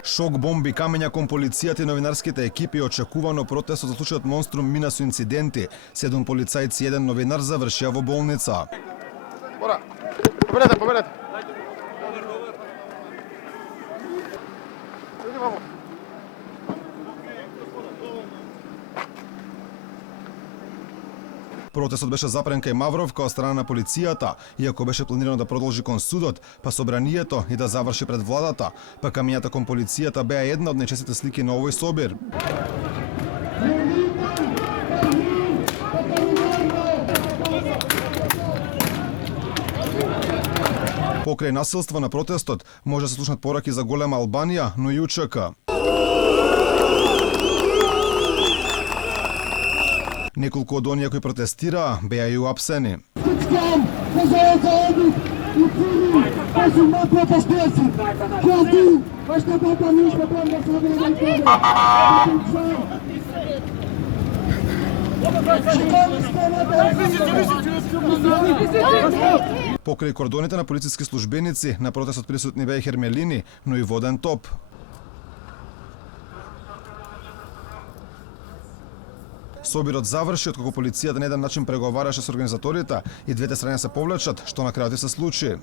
Шок, бомби, камења кон полицијата и новинарските екипи. Очекувано протестот за случајот Монструм мина со инциденти. 7 полицајци и 1 новинар завршија во болница. Победете. Протестот беше запрен кај Мавровка од страна на полицијата, иако беше планирано да продолжи кон судот, па собранието и да заврши пред владата. Па камењата кон полицијата беа една од најчестите слики на овој собир. Покрај насилство на протестот може да се слушнат пораки за голема Албанија, но и УЧК. Неколку од оние кои протестираа беа и уапсени. Покрај кордоните на полициски службеници, на протестот присутни беа и хермелини, но и воден топ. Собирот заврши откако полицијата на еден начин преговараше со организаторите и двете страни се повлечат, што на крајот и се случи.